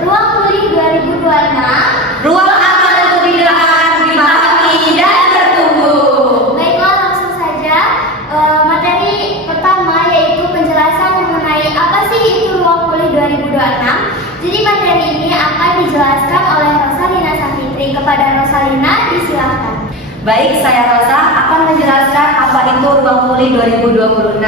Ruang Kulit 2026. Ruang aman dan kebinaan dipahami dan bertumbuh. Baiklah, langsung saja. Materi pertama yaitu penjelasan mengenai apa sih itu Ruang Kulit 2026. Jadi materi ini akan dijelaskan oleh Rosalina Safitri. Kepada Rosalina, disilakan. Baik, saya Rosa akan menjelaskan apa itu Ruang Kulit 2026.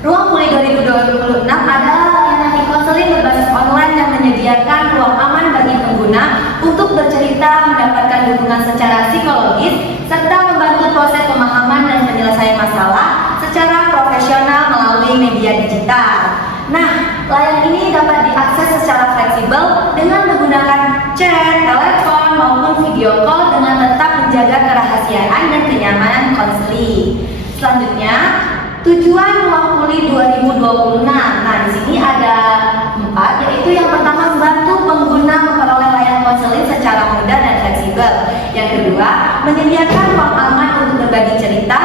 Ruang Kulit 2026 adalah layanan e-konseling berbasis online yang menyediakan ruang aman bagi pengguna untuk bercerita, mendapatkan dukungan secara psikologis, serta membantu proses pemahaman dan penyelesaian masalah secara profesional melalui media digital. Nah, layanan ini dapat diakses secara fleksibel dengan menggunakan chat, telepon, maupun video call dengan tetap menjaga kerahasiaan dan kenyamanan konseling. Selanjutnya, tujuan Ruang Kulit 2026. Nah, di sini ada 4, yaitu yang pertama membantu pengguna memperoleh layanan konseling secara mudah dan fleksibel. Yang kedua, menyediakan ruang aman untuk berbagi cerita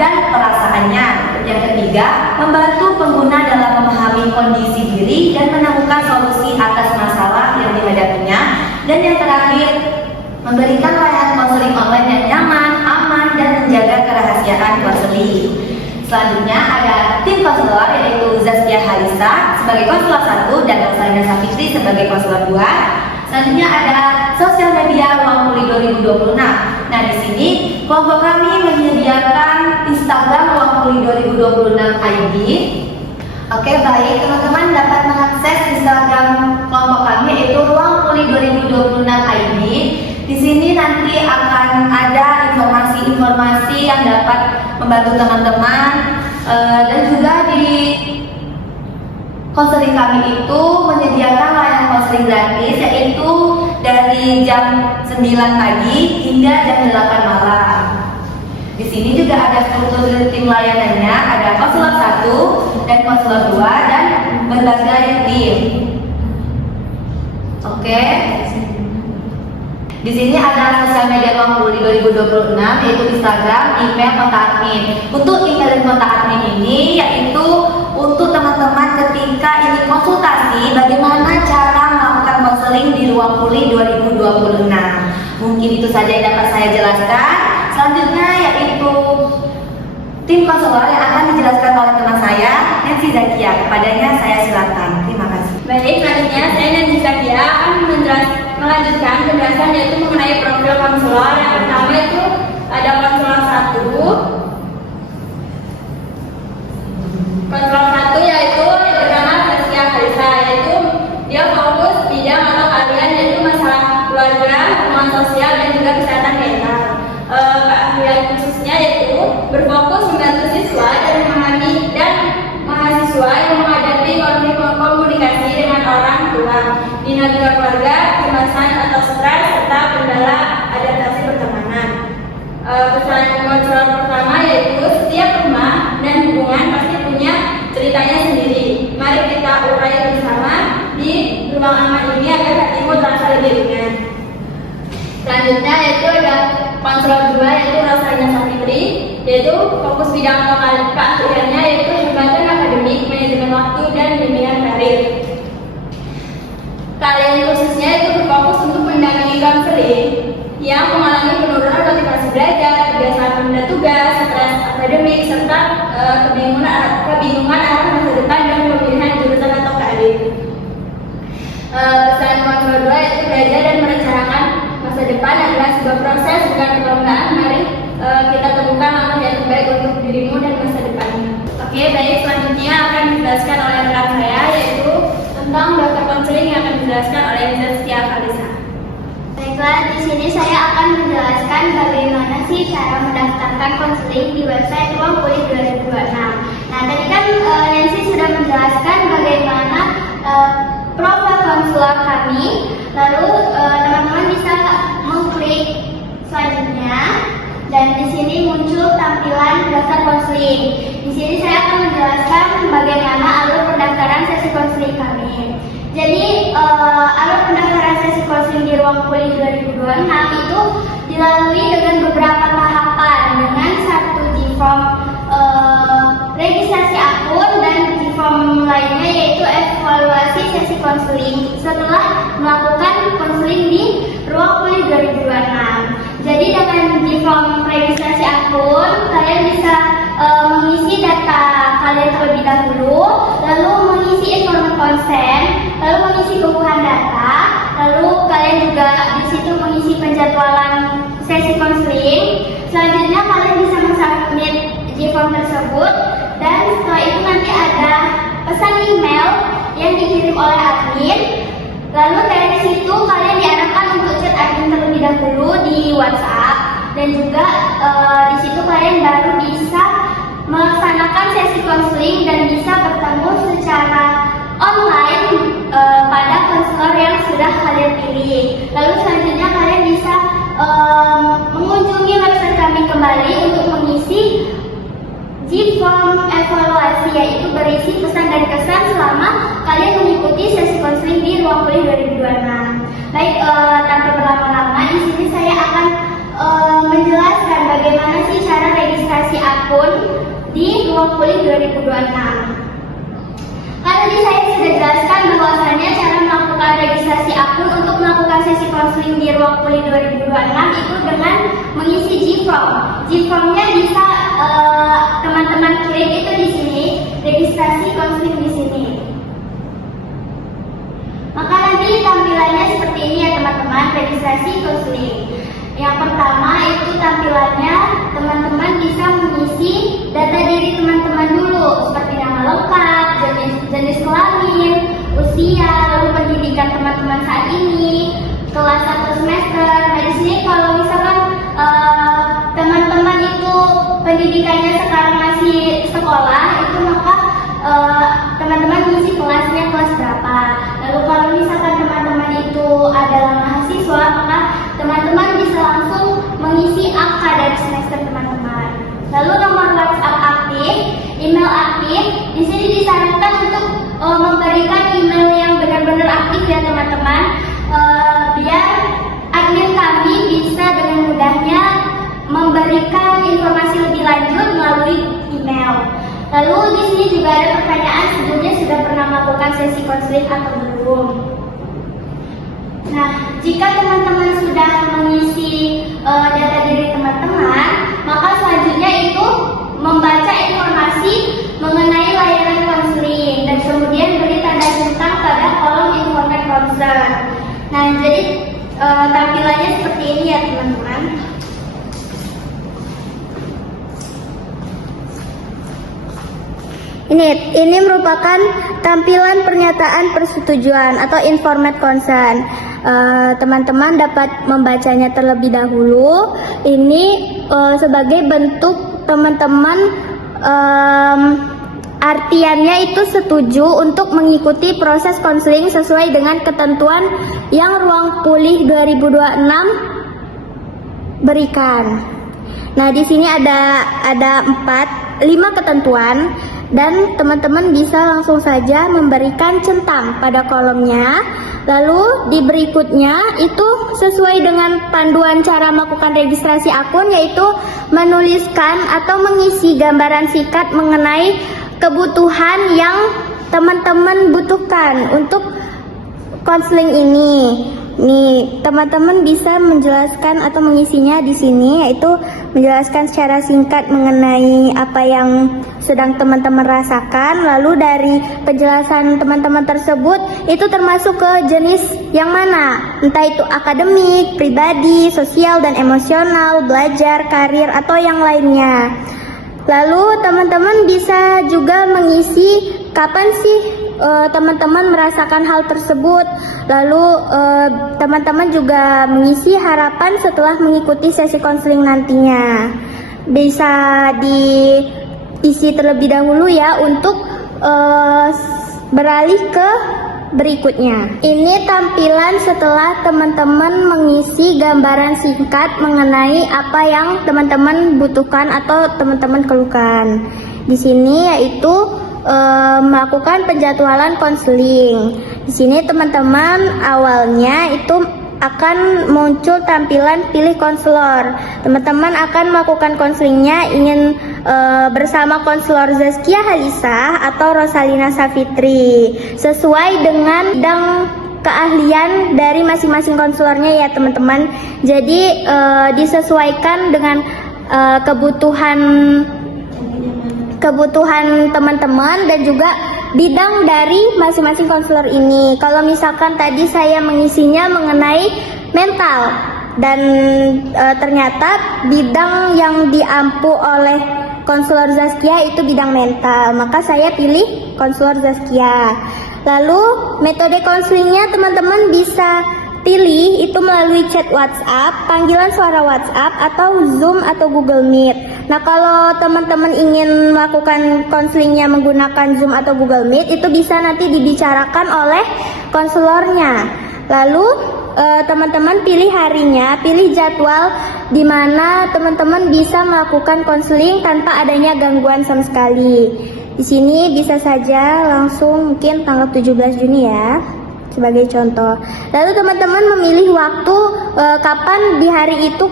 dan perasaannya. Yang ketiga, membantu pengguna dalam memahami kondisi diri dan menemukan solusi atas masalah yang dihadapinya. Dan yang terakhir, memberikan layanan konseling online yang nyaman, aman, dan menjaga kerahasiaan konseling. Selanjutnya ada tim konselor yaitu Zaskia Halisa sebagai konselor 1 dan Rosalina Safitri sebagai konselor 2. Selanjutnya ada sosial media Ruang Kulit 2026. Nah, di sini kelompok kami menyediakan Instagram Ruang Kulit 2026 ID. Oke, baik, teman-teman dapat mengakses Instagram kelompok kami yaitu Ruang Kulit 2026 ID. Di sini nanti akan ada informasi-informasi yang dapat membantu teman-teman dan juga di konseling kami itu menyediakan layanan konseling gratis yaitu dari jam 9 pagi hingga jam 8 malam. Di sini juga ada struktur tim layanannya, ada konselor 1 dan konselor 2 dan berbagai tim. Oke. Di sini ada sosial media Ruang Kulit 2026 yaitu Instagram, email, kontak admin. Untuk email dan kontak admin ini yaitu untuk teman-teman ketika ingin konsultasi bagaimana cara melakukan konseling di Ruang Kulit 2026. Mungkin itu saja yang dapat saya jelaskan. Selanjutnya yaitu tim konselor yang akan dijelaskan oleh teman saya, Nancy Zakia. Kepadanya saya silakan. Terima kasih. Baik, selanjutnya saya Nancy Zakia akan melanjutkan penjelasan yaitu mengenai profil konselor. Yang pertama itu ada konselor 1. Konselor 1 yaitu yang bernama Zaskia Halisa, yaitu dia fokus bidang atau keahlian yaitu masalah keluarga, hubungan sosial dan juga kesehatan mental. Keahlian khususnya yaitu berfokus membantu siswa dan memahami dan mahasiswa yang menghadapi konflik komunikasi dengan orang tua, dinamika keluarga, kecemasan atau stres, serta kendala adaptasi pertemanan. Pesan konselor pertama yaitu setiap rumah dan hubungan pasti punya ceritanya sendiri. Mari kita urai bersama di ruang aman ini agar hatimu terasa lebih ringan. Selanjutnya yaitu ada konselor 2 yaitu Rosalina Safitri, yaitu fokus bidang keahliannya yaitu hambatan akademik, manajemen waktu, dan bimbingan karir. Keahlian khususnya itu berfokus untuk mendampingi konseling yang mengalami penurunan motivasi belajar, kebiasaan menunda tugas, stres akademik, serta kebingungan arah masa depan dan pemilihan jurusan atau karir. Pesan konselor 2 yaitu belajar dan merencanakan masa depan adalah sebuah proses bukan perlombaan. Mari kita temukan langkah yang terbaik untuk dirimu dan masa depannya. Oke, baik, selanjutnya akan dijelaskan oleh rekan saya yaitu tentang daftar konseling yang akan dijelaskan oleh Zaskia Halisa. Baiklah, di sini saya akan menjelaskan bagaimana sih cara mendaftarkan konseling di website Ruang Kulit 2026. Nah, tadi kan Nancy sudah menjelaskan bagaimana profil konselor kami. Lalu teman-teman bisa mengklik selanjutnya dan di sini muncul tampilan daftar konseling. Di sini saya akan menjelaskan bagaimana alur pendaftaran sesi konseling kami. Jadi alur pendaftaran sesi konseling di Ruang Kulit 2026 itu dilalui dengan beberapa tahapan dengan 1 G-form registrasi akun dan G-form lainnya yaitu F1 mengevaluasi sesi konseling setelah melakukan konseling di Ruang Pulih 2026. Jadi dengan di form registrasi akun, kalian bisa mengisi data kalian terlebih dahulu, lalu mengisi informan konsen, lalu mengisi kebutuhan data, lalu kalian juga di situ mengisi penjadwalan sesi konseling. Selanjutnya kalian bisa mensubmit J-form tersebut, dan setelah itu nanti ada pesan email yang dikirim oleh admin. Lalu dari situ kalian diarahkan untuk chat admin terlebih dahulu di WhatsApp, dan juga di situ kalian baru bisa melaksanakan sesi konseling dan bisa bertemu secara online pada konselor yang sudah kalian pilih. Lalu selanjutnya kalian bisa mengunjungi website kami kembali untuk mengisi J-form evaluasi, yaitu berisi pesan dan kesan selama kalian mengikuti sesi konseling di Ruang Pulih 2026. Baik, tanpa berlama-lama, di sini saya akan menjelaskan bagaimana sih cara registrasi akun di Ruang Pulih 2026. Tadi saya sudah jelaskan bahwasannya cara melakukan registrasi akun untuk melakukan sesi konseling di Ruang Pulih 2026 itu dengan mengisi J-form. J-formnya bisa teman-teman kirim itu di sini, registrasi konseling di sini. Maka nanti tampilannya seperti ini ya teman-teman, registrasi konseling. Yang pertama itu tampilannya teman-teman bisa mengisi data diri teman-teman dulu, seperti nama lengkap, jenis kelamin, usia, lalu pendidikan teman-teman saat ini, kelas 1 semester. Nah di sini kalau misalkan teman-teman itu pendidikannya sekarang masih sekolah, itu maka teman-teman mengisi kelasnya kelas berapa. Lalu kalau misalkan teman-teman itu adalah mahasiswa, maka teman-teman bisa langsung mengisi angka dari semester teman-teman. Lalu nomor WhatsApp aktif, email aktif. Di sini disarankan untuk memberikan email yang benar-benar aktif ya teman-teman, biar admin kami bisa dengan mudahnya memberikan informasi lebih lanjut melalui email. Lalu di sini juga ada pertanyaan, sebelumnya sudah pernah melakukan sesi konseling atau belum? Nah, jika teman-teman sudah mengisi data diri teman-teman, maka selanjutnya itu membaca informasi mengenai layanan konseling dan kemudian beri tanda centang pada kolom informan concern. Nah, jadi tampilannya seperti ini ya teman-teman. Ini merupakan tampilan pernyataan persetujuan atau informed consent. Teman-teman dapat membacanya terlebih dahulu. Ini sebagai bentuk teman-teman artiannya itu setuju untuk mengikuti proses konseling sesuai dengan ketentuan yang Ruang Pulih 2026 berikan. Nah, di sini ada 5 ketentuan. Dan teman-teman bisa langsung saja memberikan centang pada kolomnya. Lalu di berikutnya itu sesuai dengan panduan cara melakukan registrasi akun, yaitu menuliskan atau mengisi gambaran singkat mengenai kebutuhan yang teman-teman butuhkan untuk konseling ini. Nih, teman-teman bisa menjelaskan atau mengisinya di sini, yaitu menjelaskan secara singkat mengenai apa yang sedang teman-teman rasakan. Lalu dari penjelasan teman-teman tersebut itu termasuk ke jenis yang mana, entah itu akademik, pribadi, sosial dan emosional, belajar, karir atau yang lainnya. Lalu teman-teman bisa juga mengisi kapan sih teman-teman merasakan hal tersebut. Lalu teman-teman juga mengisi harapan setelah mengikuti sesi konseling nantinya. Bisa diisi terlebih dahulu ya untuk beralih ke berikutnya. Ini tampilan setelah teman-teman mengisi gambaran singkat mengenai apa yang teman-teman butuhkan atau teman-teman keluhkan. Di sini yaitu melakukan penjadwalan konseling. Di sini teman-teman awalnya itu akan muncul tampilan pilih konselor. Teman-teman akan melakukan konselingnya, ingin bersama konselor Zaskia Halisa atau Rosalina Safitri sesuai dengan bidang keahlian dari masing-masing konselornya ya teman-teman. Jadi disesuaikan dengan kebutuhan teman-teman dan juga bidang dari masing-masing konselor ini. Kalau misalkan tadi saya mengisinya mengenai mental dan ternyata bidang yang diampu oleh konselor Zaskia itu bidang mental, maka saya pilih konselor Zaskia. Lalu metode konselingnya teman-teman bisa pilih itu melalui chat WhatsApp, panggilan suara WhatsApp, atau Zoom atau Google Meet. Nah, kalau teman-teman ingin melakukan konselingnya menggunakan Zoom atau Google Meet, itu bisa nanti dibicarakan oleh konselornya. Lalu teman-teman pilih harinya, pilih jadwal di mana teman-teman bisa melakukan konseling tanpa adanya gangguan sama sekali. Di sini bisa saja langsung mungkin tanggal 17 Juni ya, sebagai contoh. Lalu teman-teman memilih waktu kapan di hari itu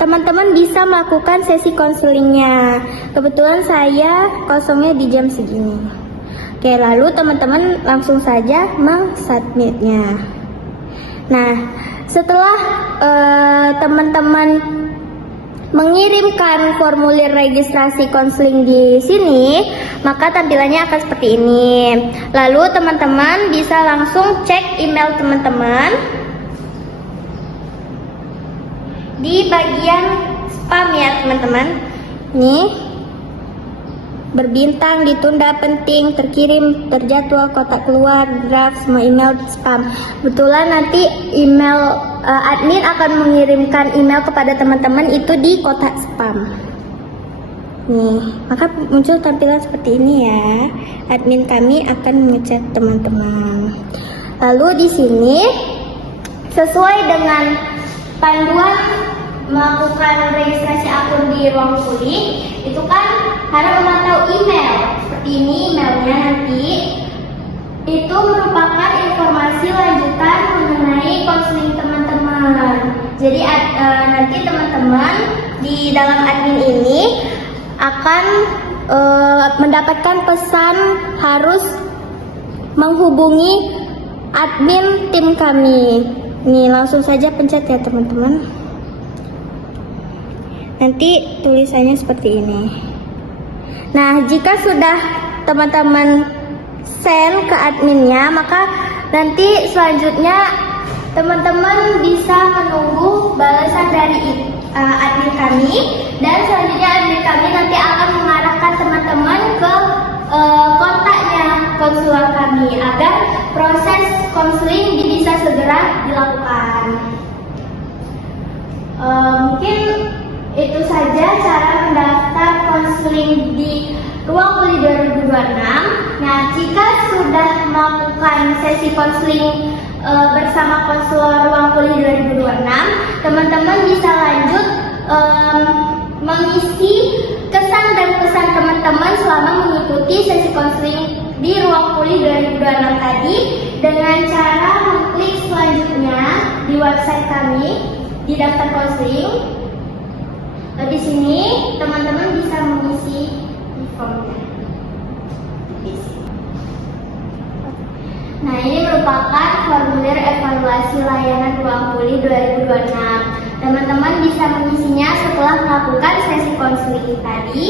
teman-teman bisa melakukan sesi konselingnya. Kebetulan saya kosongnya di jam segini. Oke, lalu teman-teman langsung saja meng-submitnya. Nah, setelah teman-teman mengirimkan formulir registrasi konseling di sini, maka tampilannya akan seperti ini. Lalu teman-teman bisa langsung cek email teman-teman di bagian spam ya teman-teman. Nih, berbintang, ditunda, penting, terkirim, terjadwal, kotak keluar, draft, semua email spam. Kebetulan nanti email admin akan mengirimkan email kepada teman-teman itu di kotak spam. Nih, maka muncul tampilan seperti ini ya. Admin kami akan mengecek teman-teman. Lalu di sini sesuai dengan panduan melakukan registrasi akun di Ruang Kuliah, itu kan harus memantau email. Seperti ini emailnya nanti. Itu merupakan informasi lanjutan mengenai konseling teman-teman. Jadi nanti teman-teman di dalam admin ini akan mendapatkan pesan harus menghubungi admin tim kami. Nih, langsung saja pencet ya teman-teman. Nanti tulisannya seperti ini. Nah, jika sudah teman-teman send ke adminnya, maka nanti selanjutnya teman-teman bisa menunggu balasan dari admin kami, dan selanjutnya admin kami nanti akan mengarahkan teman-teman ke kontaknya konselor kami agar proses konseling bisa segera dilakukan. Mungkin itu saja cara mendaftar konseling di Ruang Kuliah 2026. Nah, jika sudah melakukan sesi konseling bersama konselor Ruang Kuliah 2026, teman-teman bisa lanjut mengisi kesan dan pesan teman-teman selama mengikuti sesi konseling di Ruang Kuliah 2026 tadi dengan cara mengklik selanjutnya di website kami di daftar konseling. Di sini teman-teman bisa mengisi formnya. Nah, ini merupakan formulir evaluasi layanan Ruang Kuliah 2026. Teman-teman bisa mengisinya setelah melakukan sesi konseling tadi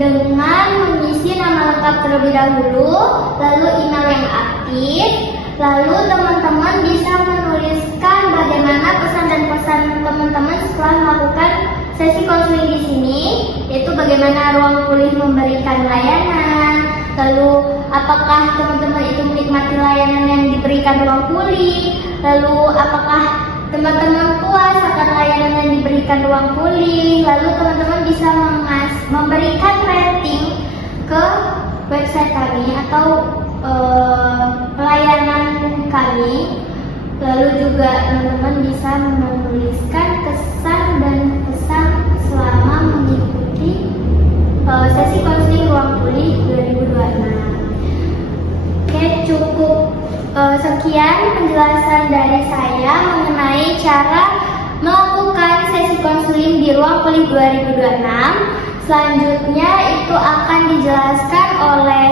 dengan mengisi nama lengkap terlebih dahulu, lalu email yang aktif, lalu teman-teman bisa menuliskan bagaimana pesan dan pesan teman-teman setelah melakukan sesi konseling di sini, yaitu bagaimana Ruang Kuliah memberikan layanan, lalu apakah teman-teman itu menikmati layanan yang diberikan Ruang Kuliah, lalu apakah teman-teman puas akan layanan yang diberikan Ruang Kuliah, lalu teman-teman bisa memberikan rating ke website kami atau pelayanan kami. Lalu juga teman-teman bisa menuliskan kesan dan pesan selama mengikuti sesi konseling Ruang Kuliah 2026. Oke, cukup sekian penjelasan dari saya mengenai cara melakukan sesi konseling di Ruang Kuliah 2026. Selanjutnya itu akan dijelaskan oleh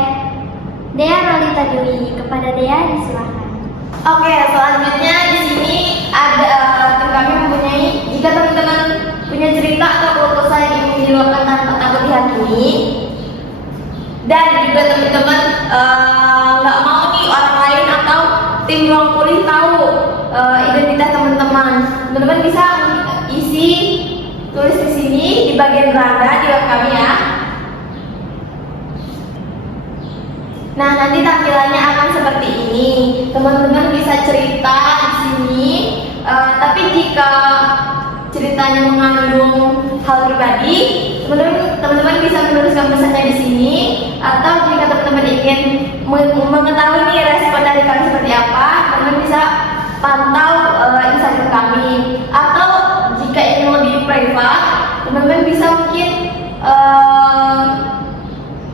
Dea Rolita Dewi. Kepada Dea disilakan. Oke, selanjutnya di sini ada tim kami mempunyai, jika teman-teman punya cerita atau keluh kesah yang ingin diluapkan tanpa takut dihakimi, dan juga teman-teman nggak mau nih orang lain atau tim ruang pulih tahu identitas teman-teman bisa isi tulis di sini di bagian beranda di web kami ya. Nah, nanti tampilannya akan seperti ini. Teman-teman bisa cerita di sini, tapi jika ceritanya mengandung hal pribadi, teman-teman bisa menuliskan pesannya di sini. Atau jika teman-teman ingin mengetahui nih respon dari kami seperti apa, teman-teman bisa pantau Instagram kami. Atau jika ingin lebih privat, teman-teman bisa mungkin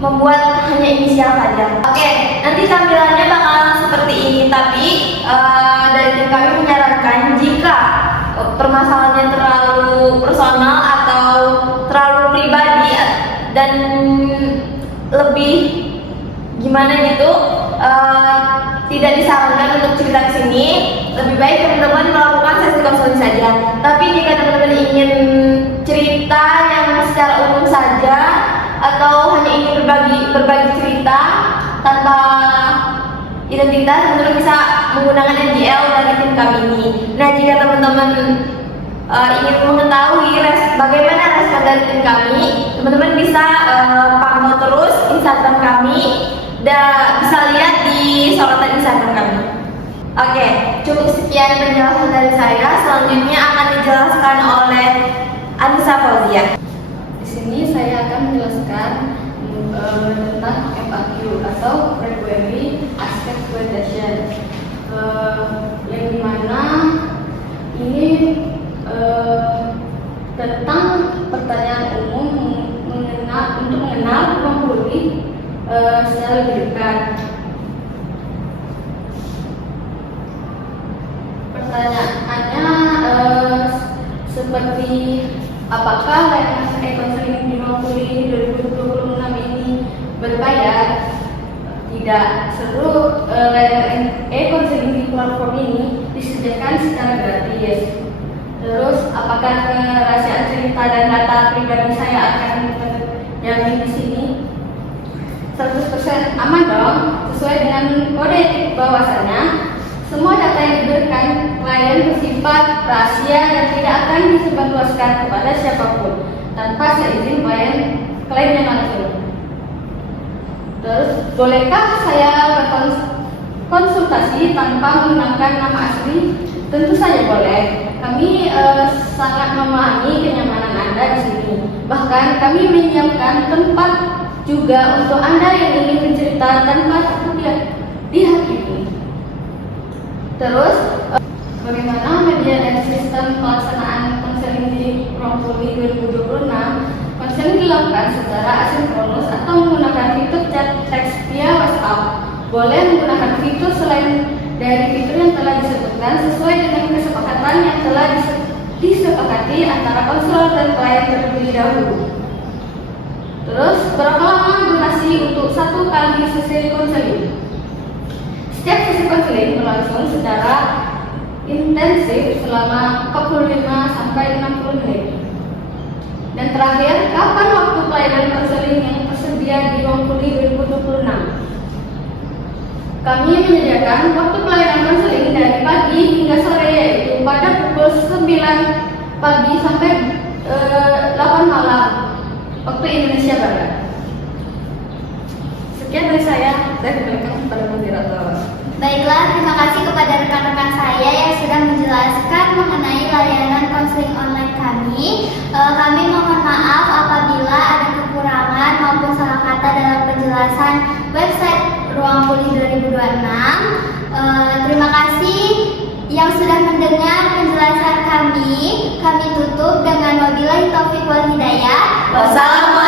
membuat hanya inisial saja. Oke, nanti tampilannya bakalan seperti ini. Tapi dari tim kami menyarankan jika permasalahannya terlalu personal atau terlalu pribadi dan lebih gimana gitu, tidak disarankan untuk cerita ke sini. Lebih baik teman-teman melakukan sesi konseling saja. Tapi jika teman-teman ingin cerita yang secara umum saja atau hanya ingin berbagi cerita tanpa identitas, teman-teman bisa menggunakan NGL dari tim kami ini. Nah, jika teman-teman ingin mengetahui bagaimana respon dari tim kami, teman-teman bisa pantau terus Instagram kami dan bisa lihat di sorotan Instagram kami. Oke, cukup sekian penjelasan dari saya. Selanjutnya akan dijelaskan oleh Anissa Fauzia. Di sini saya akan menjelaskan tentang FAQ atau Frequently Asked Questions, yang dimana ini tentang pertanyaan umum untuk mengenal ruang pulih secara lebih dekat. Pertanyaannya seperti apakah layanan e-konseling di ruang pulih 2026 ini berbayar? Tidak, seluruh layanan e-konseling di platform ini disediakan secara gratis. Terus, apakah kerahasiaan cerita dan data pribadi saya akan terjamin di sini? 100% aman dong, sesuai dengan kode etik bahwasannya semua data yang diberikan klien bersifat rahasia dan tidak akan disebarluaskan kepada siapapun tanpa seizin kliennya langsung. Terus, bolehkah saya berkonsultasi tanpa menggunakan nama asli? Tentu saja boleh. Kami sangat memahami kenyamanan Anda di sini. Bahkan kami menyiapkan tempat juga untuk Anda yang ingin bercerita tanpa takut dihakimi. Terus, bagaimana media dan sistem pelaksanaan konseling di ruang pulih 2026? Konseling dilakukan secara asinkronus atau menggunakan fitur chat teks via WhatsApp. Boleh menggunakan fitur selain dari fitur yang telah disebutkan sesuai dengan kesepakatan yang telah disepakati antara konselor dan klien terlebih dahulu. Terus, berapa lama durasi untuk satu kali sesi konseling? Setiap sesi konseling berlangsung secara intensif selama 45 sampai 60 menit. Dan terakhir, kapan waktu pelayanan konseling yang tersedia di ruang pulih 2026? Kami menyediakan waktu pelayanan konseling dari pagi hingga sore, yaitu pada pukul 9 pagi sampai 8 malam waktu Indonesia Barat. Sekian dari saya kembalikan kepada moderator. Baiklah, terima kasih kepada rekan-rekan saya yang sudah menjelaskan mengenai layanan konseling online kami. Kami mohon maaf apabila ada kekurangan maupun salah kata dalam penjelasan website Ruang Pulih 2026. Terima kasih yang sudah mendengar penjelasan kami. Kami tutup dengan wabillahi taufiq wal hidayah. Wassalamualaikum